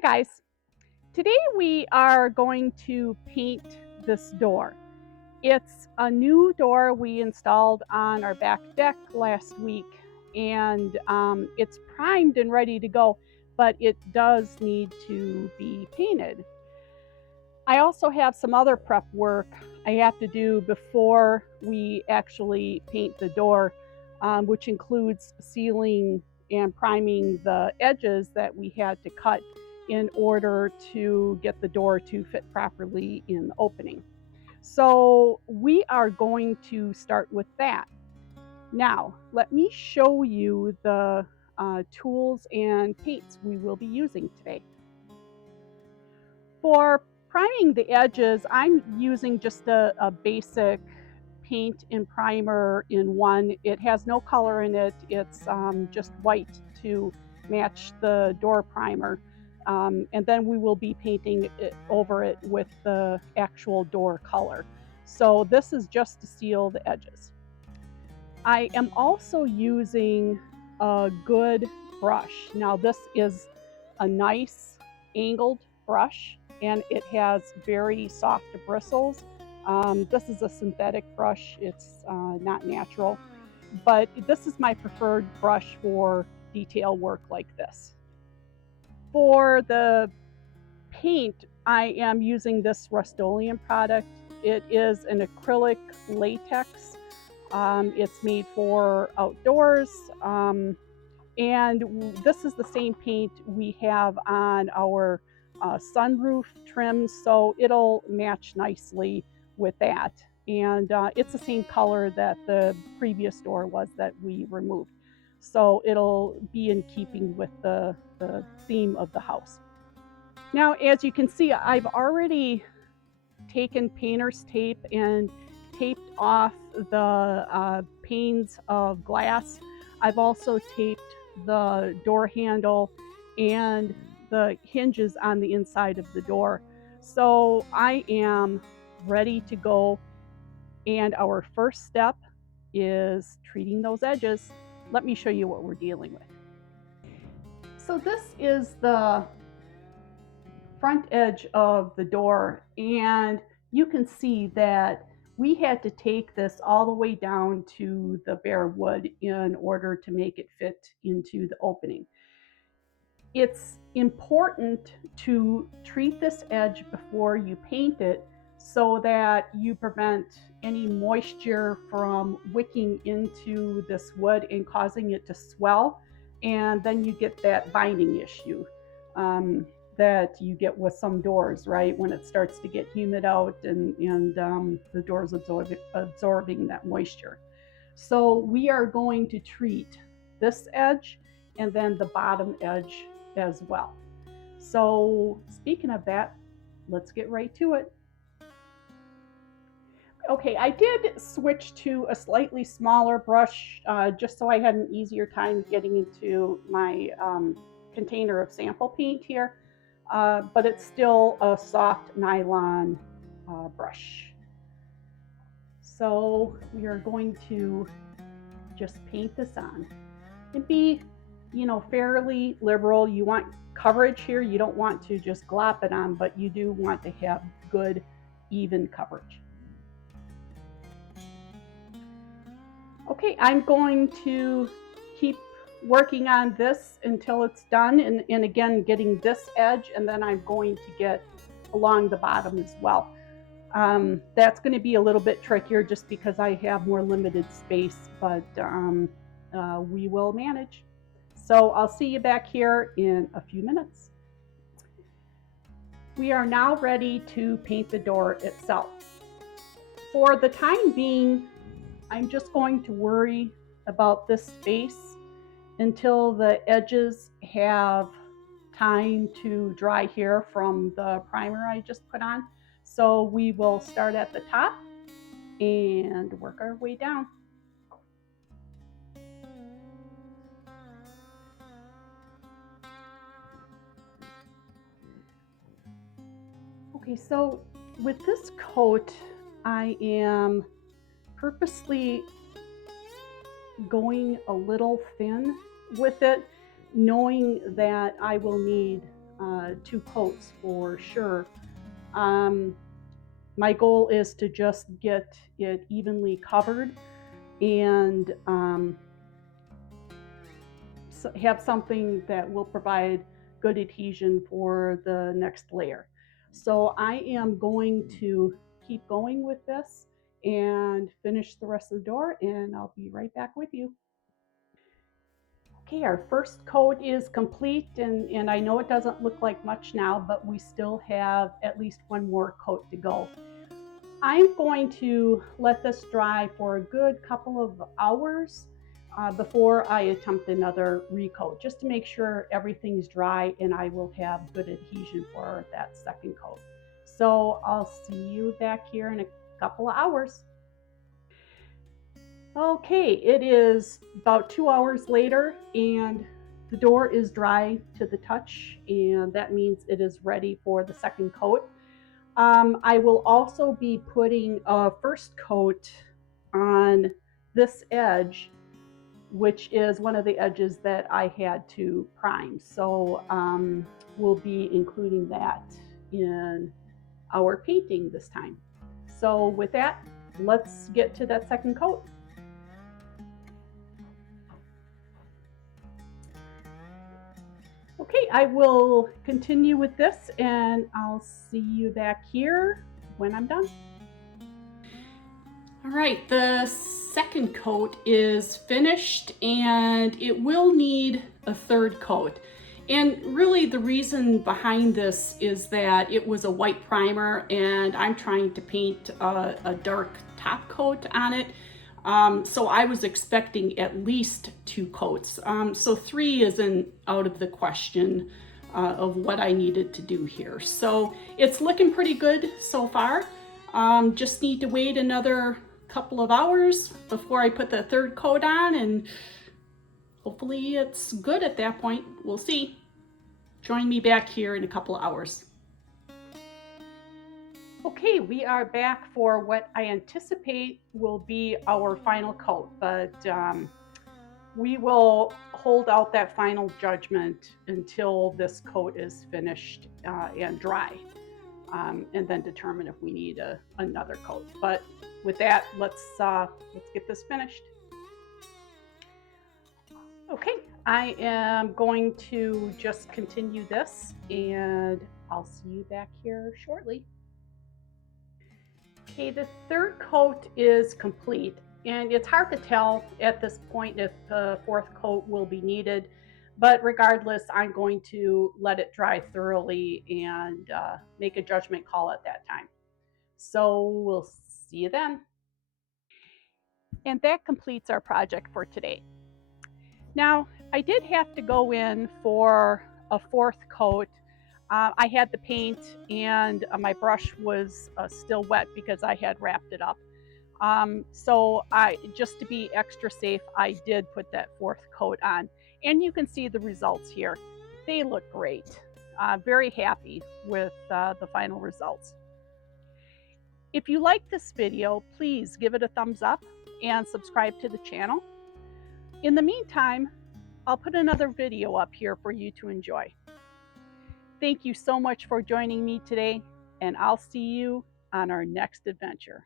Hi guys, today we are going to paint this door. It's a new door we installed on our back deck last week, and it's primed and ready to go, but it does need to be painted. I also have some other prep work I have to do before we actually paint the door, which includes sealing and priming the edges that we had to cut in order to get the door to fit properly in the opening. So we are going to start with that. Now, let me show you the tools and paints we will be using today. For priming the edges, I'm using just a basic paint and primer in one. It has no color in it. It's just white to match the door primer. And then we will be painting it over it with the actual door color. So this is just to seal the edges. I am also using a good brush. Now this is a nice angled brush and it has very soft bristles. This is a synthetic brush, it's not natural, but this is my preferred brush for detail work like this. For the paint, I am using this Rust-Oleum product. It is an acrylic latex. It's made for outdoors. And this is the same paint we have on our sunroof trims, so it'll match nicely with that. And it's the same color that the previous door was that we removed. So it'll be in keeping with the theme of the house. Now, as you can see, I've already taken painter's tape and taped off the panes of glass. I've also taped the door handle and the hinges on the inside of the door. So I am ready to go. And our first step is treating those edges. Let me show you what we're dealing with. So this is the front edge of the door, and you can see that we had to take this all the way down to the bare wood in order to make it fit into the opening. It's important to treat this edge before you paint it so that you prevent any moisture from wicking into this wood and causing it to swell, and then you get that binding issue that you get with some doors, right? When it starts to get humid out and the door's absorbing that moisture. So we are going to treat this edge and then the bottom edge as well. So speaking of that, let's get right to it. Okay, I did switch to a slightly smaller brush just so I had an easier time getting into my container of sample paint here. But it's still a soft nylon brush. So we are going to just paint this on and be, fairly liberal. You want coverage here. You don't want to just glop it on, but you do want to have good, even coverage. Okay, I'm going to keep working on this until it's done, and again getting this edge, and then I'm going to get along the bottom as well. That's going to be a little bit trickier just because I have more limited space, but we will manage. So I'll see you back here in a few minutes. We are now ready to paint the door itself. For the time being, I'm just going to worry about this space until the edges have time to dry here from the primer I just put on. So we will start at the top and work our way down. Okay, so with this coat, I am purposely going a little thin with it, knowing that I will need 2 coats for sure. My goal is to just get it evenly covered and have something that will provide good adhesion for the next layer. So I am going to keep going with this and finish the rest of the door, and I'll be right back with you. Okay, our first coat is complete, and I know it doesn't look like much now, but we still have at least one more coat to go. I'm going to let this dry for a good couple of hours before I attempt another recoat, just to make sure everything's dry and I will have good adhesion for that second coat. So I'll see you back here in a couple of hours. Okay, it is about 2 hours later and the door is dry to the touch, and that means it is ready for the second coat. I will also be putting a first coat on this edge, which is one of the edges that I had to prime. So we'll be including that in our painting this time. So with that, let's get to that second coat. Okay, I will continue with this and I'll see you back here when I'm done. All right, the second coat is finished and it will need a third coat. And really the reason behind this is that it was a white primer and I'm trying to paint a dark top coat on it. So I was expecting at least 2 coats. So 3 isn't out of the question of what I needed to do here. So it's looking pretty good so far. Just need to wait another couple of hours before I put the third coat on, and hopefully it's good at that point. We'll see. Join me back here in a couple of hours. Okay, we are back for what I anticipate will be our final coat, but we will hold out that final judgment until this coat is finished and dry, and then determine if we need another coat. But with that, let's get this finished. Okay, I am going to just continue this, and I'll see you back here shortly. Okay, the third coat is complete, and it's hard to tell at this point if the fourth coat will be needed, but regardless, I'm going to let it dry thoroughly and make a judgment call at that time. So we'll see you then. And that completes our project for today. Now, I did have to go in for a fourth coat. I had the paint and my brush was still wet because I had wrapped it up. So just to be extra safe, I did put that fourth coat on. And you can see the results here. They look great. Very happy with the final results. If you like this video, please give it a thumbs up and subscribe to the channel. In the meantime, I'll put another video up here for you to enjoy. Thank you so much for joining me today, and I'll see you on our next adventure.